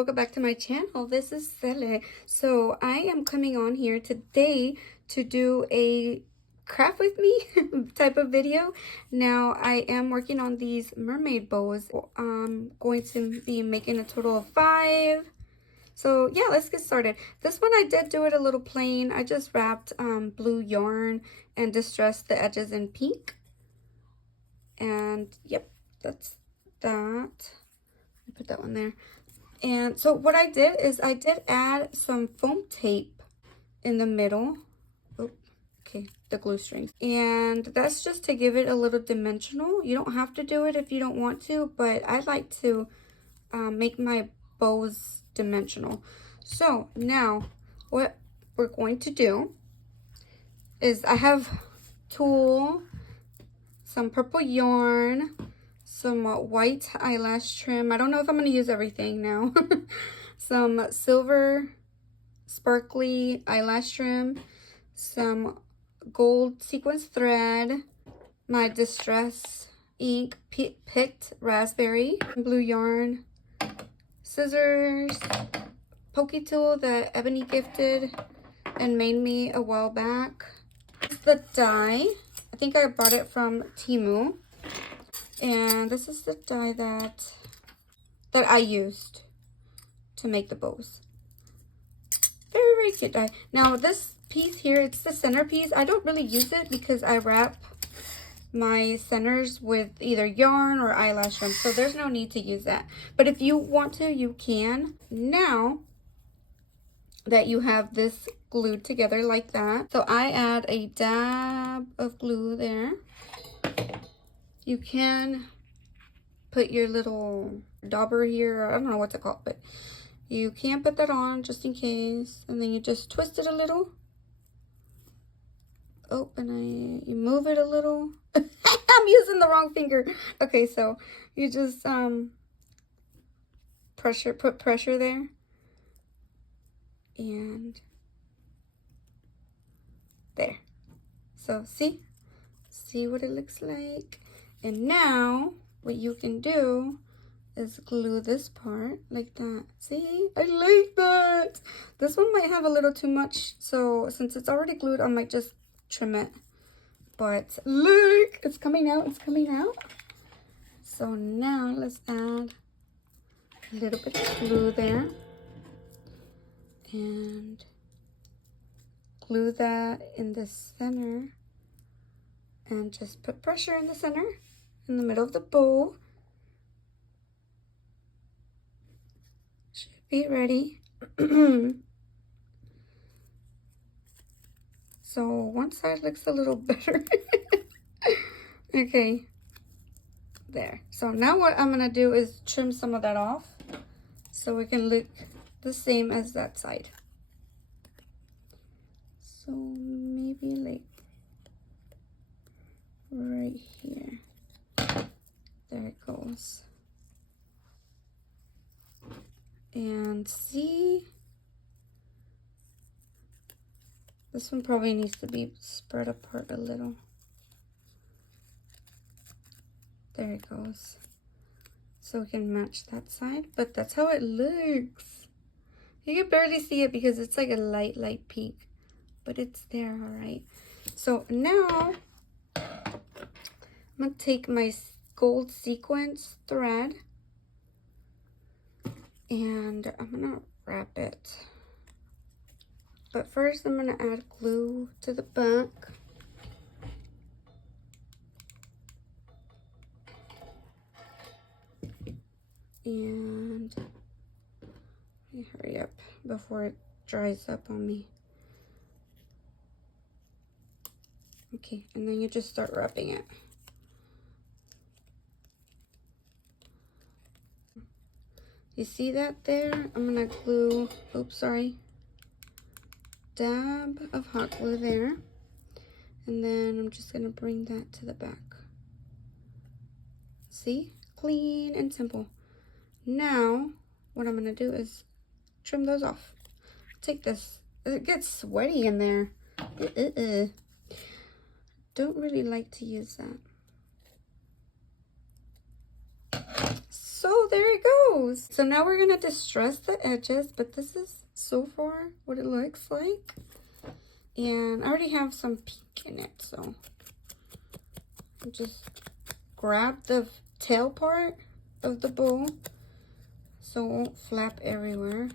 welcome back to my channel. This is Cele. So I am coming on here today to do a craft with me type of video. Now I am working on these mermaid bows. I'm going to be making a total of 5. So yeah, let's get started. This one I did do it a little plain. I just wrapped blue yarn and distressed the edges in pink. And yep, that's that. Put that one there. And so what I did is I did add some foam tape in the middle. Oh, okay, the glue strings. And that's just to give it a little dimensional. You don't have to do it if you don't want to, but I like to make my bows dimensional. So now what we're going to do is I have tulle, some purple yarn, some white eyelash trim. I don't know if I'm going to use everything now. Some silver sparkly eyelash trim, some gold sequence thread, my distress ink picked raspberry, blue yarn, scissors, pokey tool that Bethany gifted and made me a while back. This is the die. I think I bought it from Temu. And this is the die that I used to make the bows. Very, very cute die. Now this piece here, it's the centerpiece. I don't really use it because I wrap my centers with either yarn or eyelash trim. So there's no need to use that. But if you want to, you can. Now that you have this glued together like that. So I add a dab of glue there. You can put your little dauber here, I don't know what to call it, but you can put that on just in case. And then you just twist it a little. Oh, and you move it a little. I'm using the wrong finger. Okay, so you just put pressure there. And there. So see what it looks like. And now what you can do is glue this part like that. See, I like that. This one might have a little too much, so since it's already glued, I might just trim it. But look, it's coming out, it's coming out. So now let's add a little bit of glue there and glue that in the center and just put pressure in the center, in the middle of the bow. Should be ready. So one side looks a little better. Okay, there. So now what I'm gonna do is trim some of that off so it can look the same as that side. So maybe like right here. There it goes. And see, this one probably needs to be spread apart a little. There it goes. So we can match that side, but that's how it looks. You can barely see it because it's like a light pink, but it's there, all right. So now I'm gonna take my gold sequence thread and I'm gonna wrap it. But first I'm gonna add glue to the back. And let me hurry up before it dries up on me. Okay, and then you just start wrapping it. You see that there? I'm gonna glue, oops, sorry. Dab of hot glue there. And then I'm just gonna bring that to the back. See? Clean and simple. Now, what I'm gonna do is trim those off. Take this. It gets sweaty in there. Don't really like to use that. So there it goes. So now we're gonna distress the edges, but this is so far what it looks like. And I already have some pink in it, so just grab the tail part of the bow so it won't flap everywhere.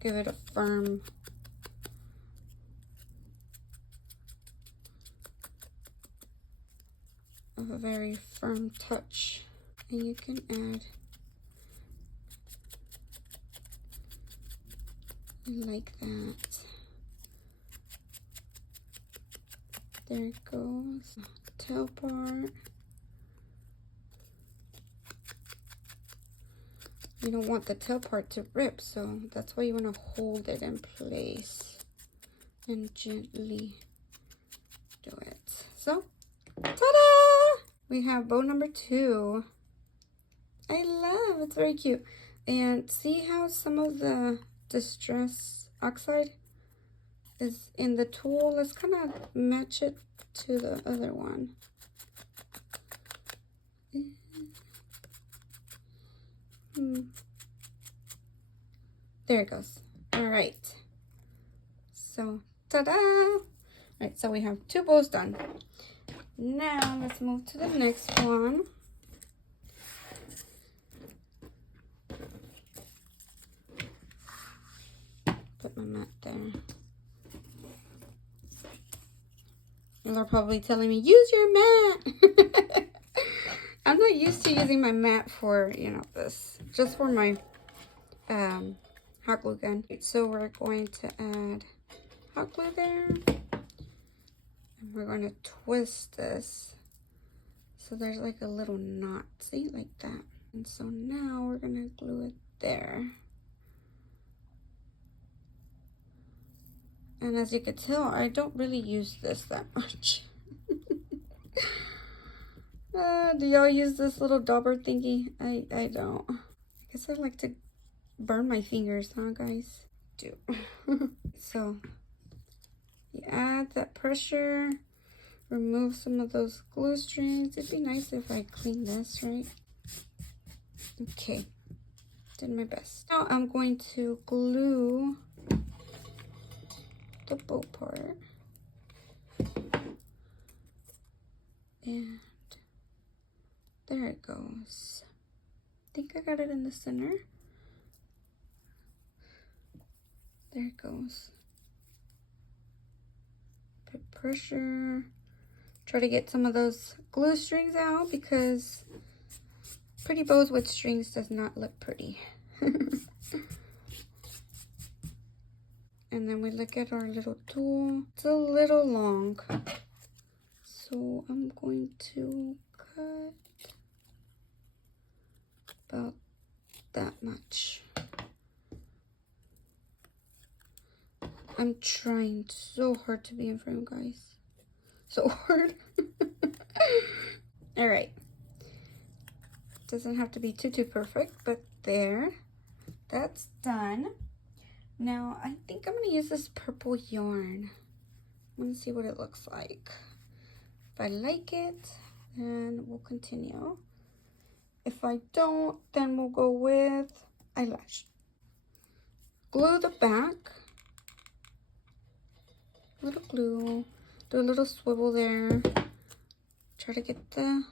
Give it a very firm touch. And you can add like that. There it goes. Tail part. You don't want the tail part to rip, so that's why you want to hold it in place and gently do it. So, ta-da! We have bow number 2. I love it's very cute. And see how some of the distress oxide is in the tool? Let's kind of match it to the other one. There it goes. All right. So, ta-da! All right, so we have 2 bows done. Now, let's move to the next one. Put my mat there. You're probably telling me, use your mat. I'm not used to using my mat for, you know, this. Just for my hot glue gun. So we're going to add hot glue there. And we're going to twist this. So there's like a little knot. See? Like that. And so now we're going to glue it there. And as you can tell, I don't really use this that much. Do y'all use this little dauber thingy? I don't. I guess I like to burn my fingers, huh, guys? Do. So, you add that pressure. Remove some of those glue strings. It'd be nice if I clean this, right? Okay. Did my best. Now I'm going to glue the bow part. And there it goes. I think I got it in the center. There it goes. Put pressure. Try to get some of those glue strings out because pretty bows with strings does not look pretty. And then we look at our little tool. It's a little long. So I'm going to cut about that much. I'm trying so hard to be in frame, guys. So hard. All right. Doesn't have to be too perfect, but there. That's done. Now, I think I'm going to use this purple yarn. I'm going to see what it looks like. If I like it, then we'll continue. If I don't, then we'll go with eyelash. Glue the back. Little glue. Do a little swivel there. Try to get the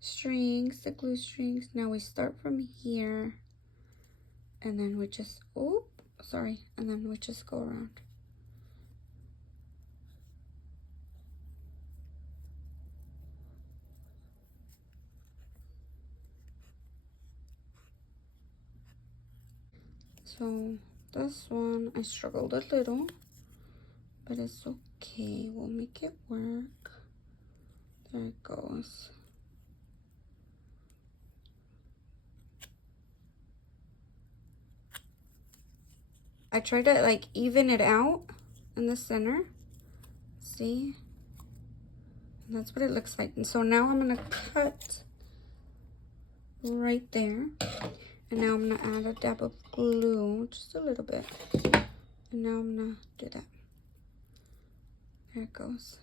strings, the glue strings. Now we start from here. And then we just, oh, sorry. And then we just go around. So this one, I struggled a little, but it's okay. We'll make it work. There it goes. I try to like even it out in the center. See? And that's what it looks like. And so now I'm gonna cut right there. And now I'm gonna add a dab of glue, just a little bit. And now I'm gonna do that. There it goes.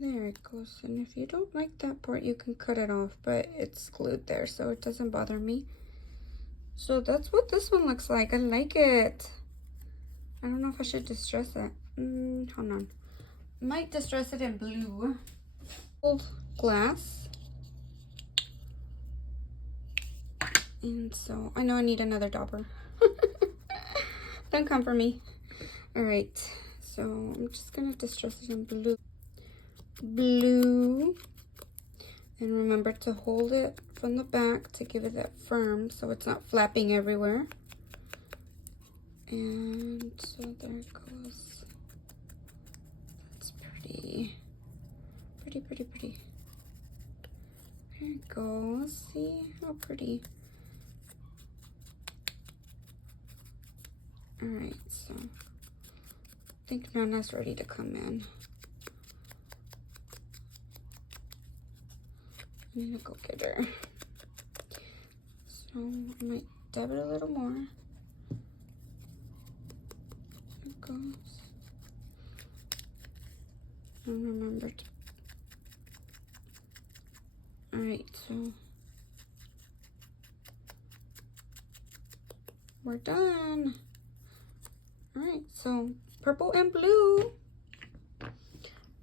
There it goes. And if you don't like that part, you can cut it off, but it's glued there, so it doesn't bother me. So that's what this one looks like. I like it. I don't know if I should distress it. Hold on. Might distress it in blue. Old glass. And so I know I need another dauber. Don't come for me. All right. So I'm just gonna distress it in blue. Blue. And remember to hold it from the back to give it that firm so it's not flapping everywhere. And so there it goes. That's pretty. Pretty, pretty, pretty. There it goes. See how pretty. Alright, so I think Nana's ready to come in. I'm gonna go get her. So I might dab it a little more. There it goes. And remember to. Alright, so we're done. Alright, so purple and blue.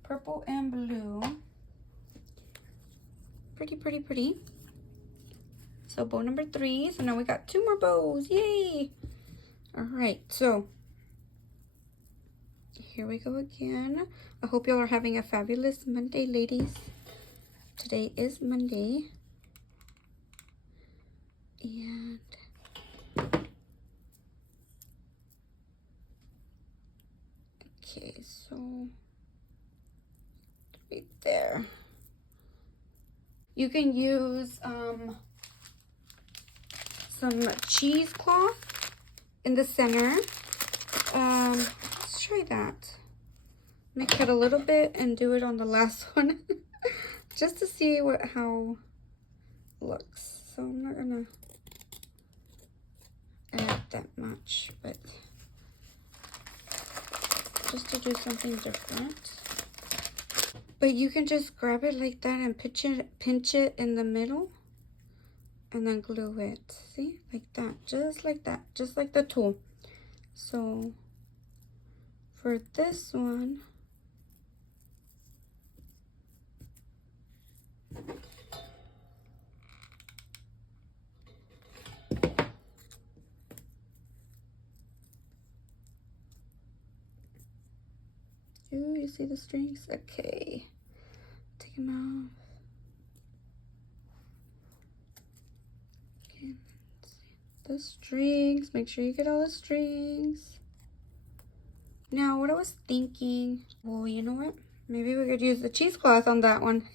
Purple and blue. Pretty, pretty, pretty. So bow number 3. So now we got 2 more bows. Yay! Alright, so here we go again. I hope y'all are having a fabulous Monday, ladies. Today is Monday. And okay, so right there. You can use some cheesecloth in the center. Let's try that. I'm gonna cut a little bit and do it on the last one just to see how it looks. So I'm not gonna add that much, but just to do something different. But you can just grab it like that and pinch it in the middle and then glue it. See? Like that. Just like that. Just like the tool. So for this one, ooh, you see the strings? Okay. Take them off. Okay. The strings. Make sure you get all the strings. Now, what I was thinking, well, you know what? Maybe we could use the cheesecloth on that one.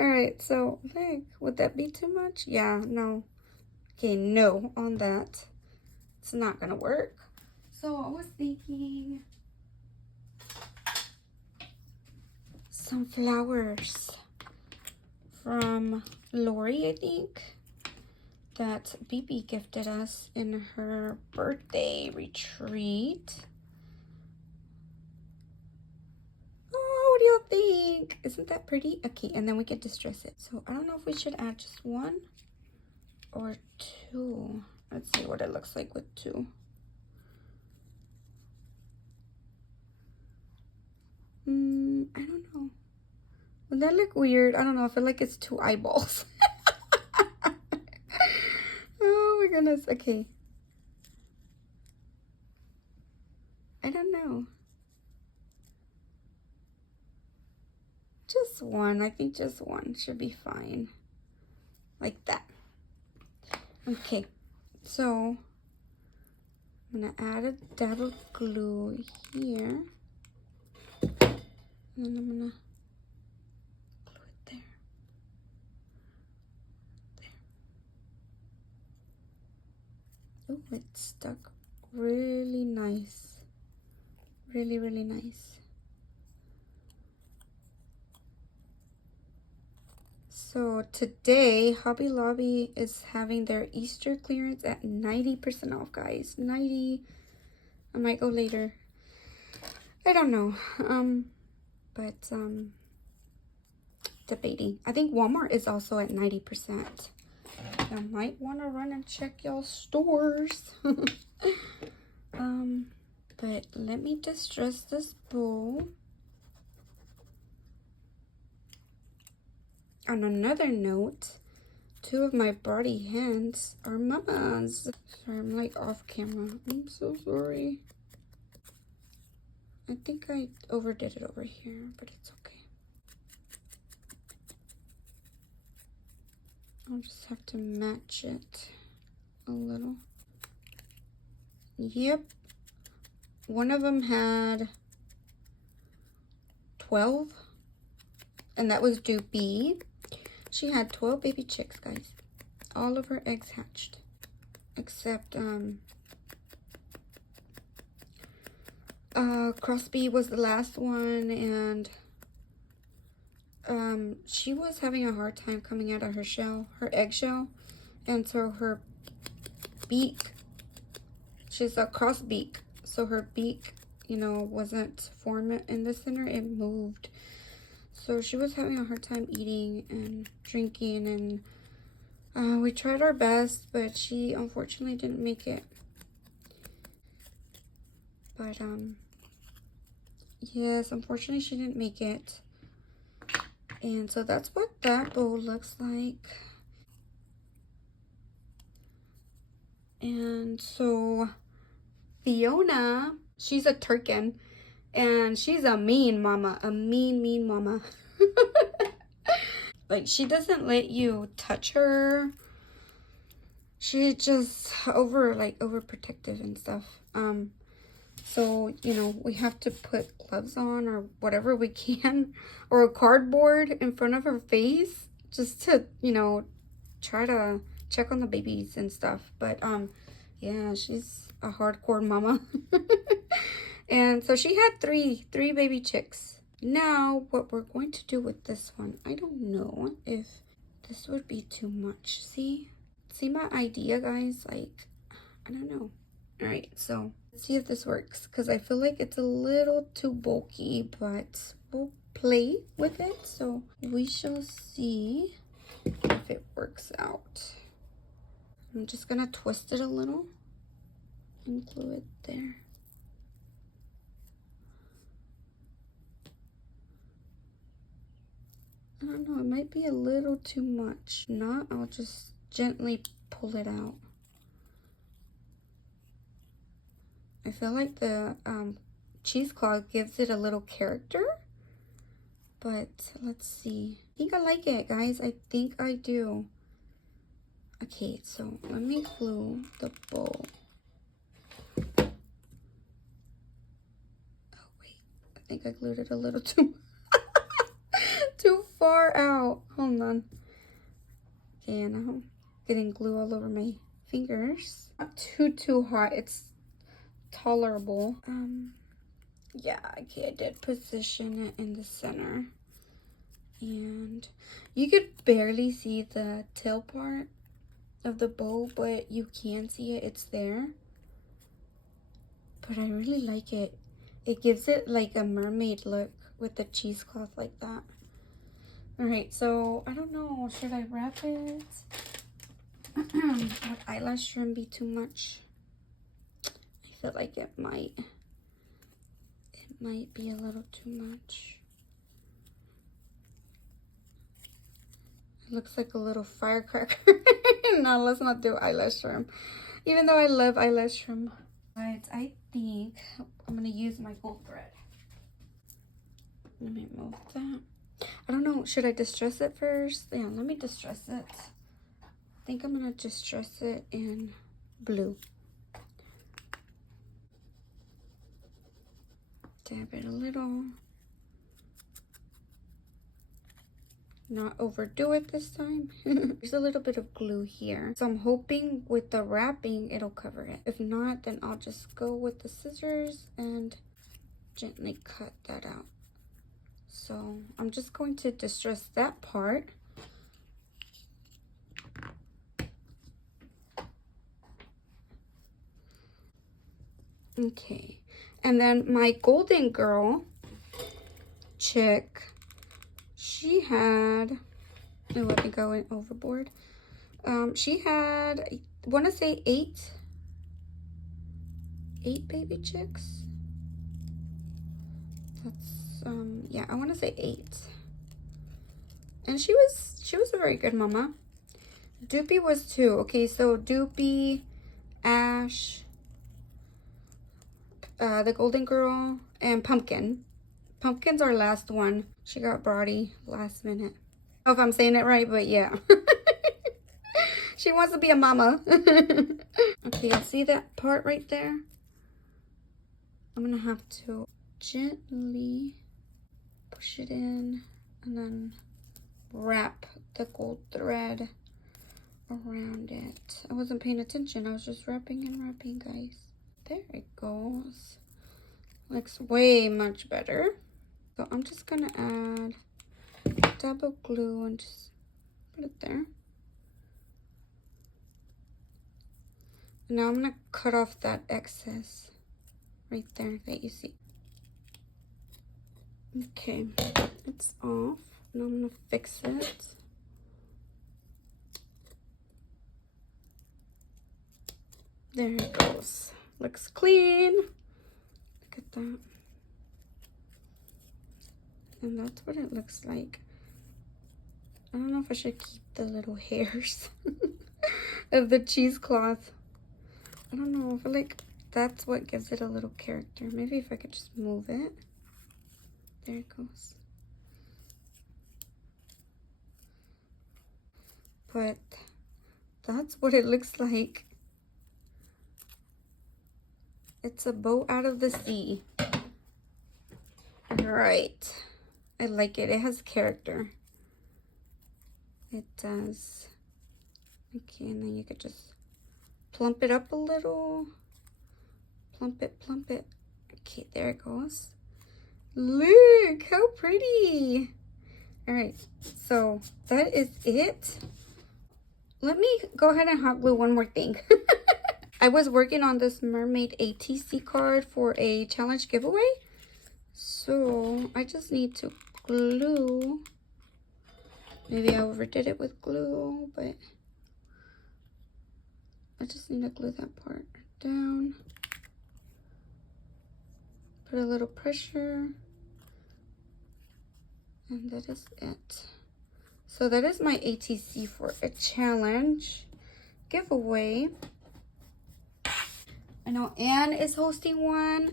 All right, so, like, would that be too much? Yeah, no. Okay, no on that. It's not gonna work. So I was thinking some flowers from Lori, I think, that BB gifted us in her birthday retreat. Oh, what do you think? Isn't that pretty? Okay, and then we can distress it. So I don't know if we should add just 1 or 2. Let's see what it looks like with 2. I don't know. Would that look weird? I don't know. I feel like it's 2 eyeballs. Oh my goodness. Okay. I don't know. Just 1. I think just 1 should be fine. Like that. Okay. So I'm going to add a dab of glue here. And then I'm going to glue it there. There. Oh, it stuck really nice. Really, really nice. So today, Hobby Lobby is having their Easter clearance at 90% off, guys. 90. I might go later. I don't know. But debating. I think Walmart is also at 90%. I might want to run and check y'all stores. But let me distress this bowl. On another note, 2 of my body hands are mama's. Sorry, I'm like off camera. I'm so sorry. I think I overdid it over here, but it's okay. I'll just have to match it a little. Yep. One of them had 12, and that was due B. She had 12 baby chicks, guys. All of her eggs hatched, except Crosby was the last one, and she was having a hard time coming out of her shell, her eggshell, and so her beak, she's a cross beak, so her beak, you know, wasn't formed in the center, it moved. So she was having a hard time eating and drinking, and we tried our best, but she unfortunately didn't make it. But yes, unfortunately she didn't make it. And so that's what that bowl looks like. And so Fiona, she's a Turken, and she's a mean mama, a mean mama. Like, she doesn't let you touch her. She just overprotective and stuff. So, you know, we have to put gloves on or whatever we can, or a cardboard in front of her face just to, you know, try to check on the babies and stuff. But yeah, she's a hardcore mama. And so she had three baby chicks. Now what we're going to do with this one, I don't know if this would be too much. See my idea, guys? Like, I don't know. All right, so let's see if this works, because I feel like it's a little too bulky, but we'll play with it, so we shall see if it works out. I'm just gonna twist it a little and glue it there. I don't know, it might be a little too much. If not, I'll just gently pull it out. I feel like the cheesecloth gives it a little character, but let's see. I think I like it, guys. I think I do. Okay, so let me glue the bowl. Oh wait, I think I glued it a little too too far out. Hold on. Okay, and I'm getting glue all over my fingers. Not too hot. It's tolerable. Yeah, okay, I did position it in the center, and you could barely see the tail part of the bow, but you can see it. It's there. But I really like it. It gives it like a mermaid look with the cheesecloth like that. All right, so I don't know, should I wrap it? Would eyelash trim be too much? I feel like it might be a little too much. It looks like a little firecracker. No, let's not do eyelash trim, even though I love eyelash trim. But I think I'm gonna use my gold thread. Let me move that. I don't know, should I distress it first? Yeah, let me distress it. I think I'm gonna distress it in blue. Dab it a little. Not overdo it this time. There's a little bit of glue here, so I'm hoping with the wrapping it'll cover it. If not, then I'll just go with the scissors and gently cut that out. So I'm just going to distress that part. Okay, and then my golden girl chick, she she had, oh, I think I went overboard. She had, I want to say eight baby chicks. That's, yeah, I want to say 8. And she was a very good mama. Doopy was 2. Okay, so Doopy, Ash, the golden girl, and Pumpkin. Pumpkin's our last one. She got Brody last minute. I don't know if I'm saying it right, but yeah. She wants to be a mama. Okay, you see that part right there? I'm gonna have to gently push it in and then wrap the gold thread around it. I wasn't paying attention. I was just wrapping and wrapping, guys. There it goes. Looks way much better. So I'm just gonna add double glue and just put it there. Now I'm gonna cut off that excess right there that you see. Okay, it's off. Now I'm gonna fix it. There it goes. Looks clean. Look at that. And that's what it looks like. I don't know if I should keep the little hairs of the cheesecloth. I don't know. I feel like that's what gives it a little character. Maybe if I could just move it. There it goes. But that's what it looks like. It's a boat out of the sea. Right. I like it. It has character. It does. Okay, and then you could just plump it up a little. Plump it, plump it. Okay, there it goes. Look, how pretty. All right, so that is it. Let me go ahead and hot glue one more thing. I was working on this mermaid ATC card for a challenge giveaway. So I just need to glue. Maybe I overdid it with glue, but I just need to glue that part down. Put a little pressure. And that is it. So that is my ATC for a challenge giveaway. I know Anne is hosting one.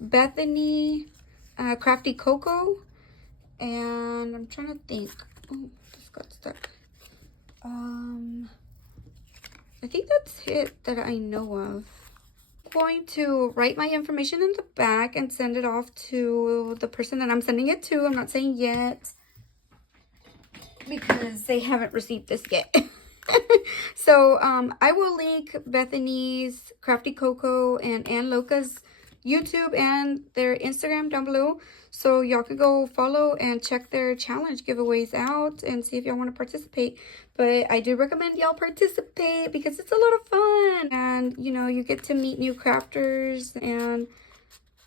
Bethany, CraftyCoco. And I'm trying to think. Oh, this got stuck. I think that's it that I know of. I'm going to write my information in the back and send it off to the person that I'm sending it to. I'm not saying yet because they haven't received this yet. So I will link Bethany's, CraftyCoco, and Loca's YouTube and their Instagram down below, so y'all could go follow and check their challenge giveaways out and see if y'all want to participate. But I do recommend y'all participate because it's a lot of fun, and you know, you get to meet new crafters, and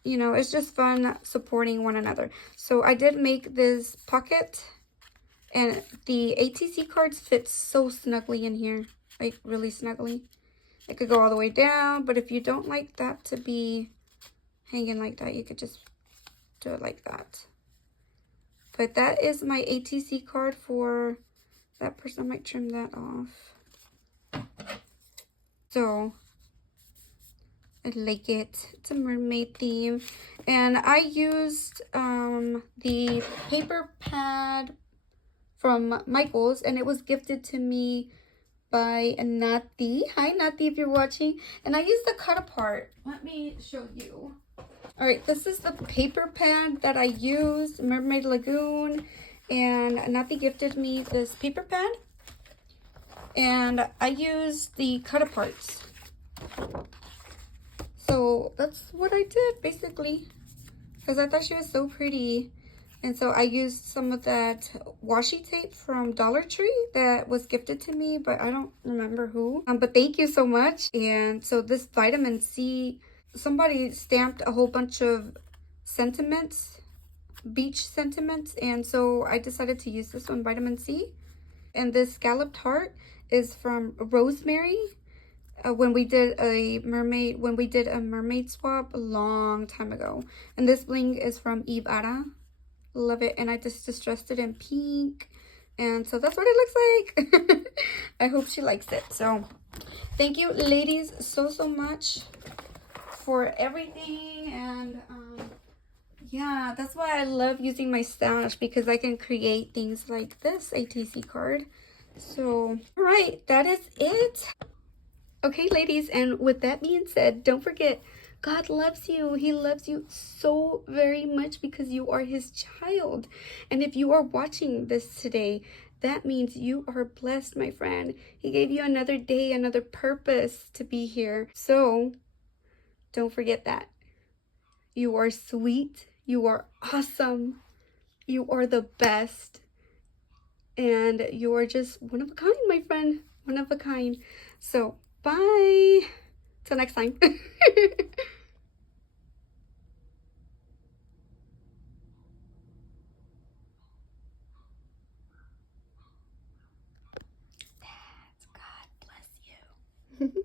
you know, it's just fun supporting one another. So I did make this pocket, and the ATC cards fit so snugly in here, like really snugly. It could go all the way down, but if you don't like that to be hanging like that, you could just do it like that. But that is my ATC card for that person. I might trim that off. So I like it. It's a mermaid theme, and I used the paper pad from Michael's, and it was gifted to me by Nati. Hi Nati, if you're watching. And I used the cut apart. Let me show you. All right, this is the paper pad that I used, Mermaid Lagoon, and Nati gifted me this paper pad, and I used the cut aparts. So that's what I did basically, because I thought she was so pretty. And so I used some of that washi tape from Dollar Tree that was gifted to me, but I don't remember who. But thank you so much. And so this vitamin C, somebody stamped a whole bunch of sentiments beach sentiments, and so I decided to use this one, vitamin C. And this scalloped heart is from Rosemary. When we did a mermaid swap a long time ago. And this bling is from Eve Ara. Love it. And I just distressed it in pink, and so that's what it looks like. I hope she likes it. So thank you ladies so much for everything. And yeah, that's why I love using my stash, because I can create things like this ATC card. So all right, that is it. Okay ladies, and with that being said, don't forget, God loves you. He loves you so very much because you are his child. And if you are watching this today, that means you are blessed, my friend. He gave you another day, another purpose to be here. So don't forget that. You are sweet. You are awesome. You are the best. And you are just one of a kind, my friend. One of a kind. So bye. Till next time. God bless you.